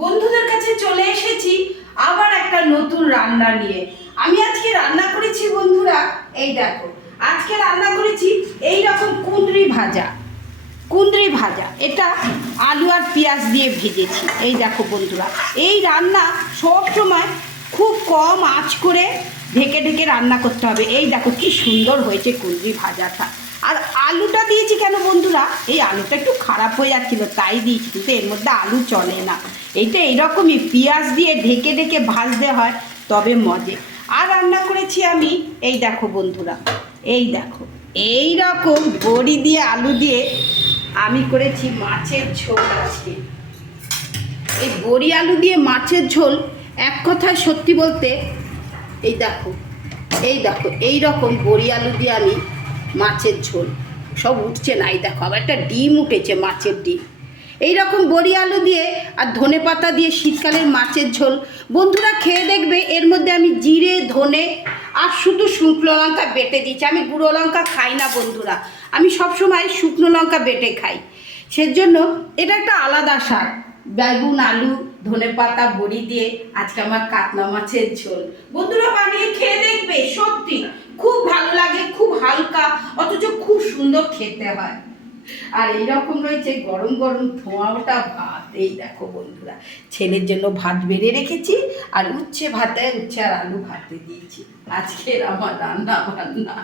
বন্ধুদের কাছে চলে এসেছি আবার একটা নতুন রান্না নিয়ে। আমি আজকে রান্না করেছি বন্ধুরা, এই দেখো আজকে রান্না করেছি এই রকম কুঁদরি ভাজা। কুঁদরি ভাজা এটা আলু আর পেঁয়াজ দিয়ে ভেজেছি। এই দেখো বন্ধুরা, এই রান্না সব সময় খুব কম আঁচ করে ঢেকে ঢেকে রান্না করতে হবে। এই দেখো কি সুন্দর হয়েছে কুঁদরি ভাজাটা। আর আলুটা দিয়েছি কেন বন্ধুরা, এই আলুটা একটু খারাপ হয়ে যাচ্ছিলো তাই দিয়েছি, কিন্তু এর মধ্যে আলু চলে না। এইটা এইরকমই পেঁয়াজ দিয়ে ঢেকে ঢেকে ভাজতে হয়, তবে মজে। আর রান্না করেছি আমি, এই দেখো বন্ধুরা, এই দেখো এই রকম বড়ি দিয়ে আলু দিয়ে আমি করেছি মাছের ঝোল আজকে। এই বড়ি আলু দিয়ে মাছের ঝোল এক কথায় সত্যি বলতে, এই দেখো এই দেখো এই রকম বড়ি আলু দিয়ে আমি মাছের ঝোল, সব উঠছে না, এই দেখো আবার একটা ডিম উঠেছে, মাছের ডিম। এই রকম বড়ি আলু দিয়ে আর ধনে পাতা দিয়ে শীতকালের মাছের ঝোল বন্ধুরা খেয়ে দেখবে। এর মধ্যে আমি জিরে ধনে আর শুধু শুকনো লঙ্কা বেটে দিচ্ছি। আমি গুঁড়ো লঙ্কা খাই না বন্ধুরা, আমি সবসময় শুকনো লঙ্কা বেটে খাই। সেজন্য এটা একটা আলাদা স্বাদ। বেগুন আলু ধনে পাতা বড়ি দিয়ে আজকে আমার কাতলা মাছের ঝোল। বন্ধুরা বানিয়ে খেয়ে দেখবে, সত্যি খুব ভালো লাগে, খুব হালকা অথচ খুব সুন্দর খেতে হয়। আর এইরকম রয়েছে গরম গরম ধোঁয়া ওঠা ভাত। এই দেখো বন্ধুরা, ছেলের জন্য ভাত বেড়ে রেখেছি আর উচ্ছে ভাতে, উচ্ছে আর আলু ভাতে দিয়েছি। আজকের আমার রান্না বান্না।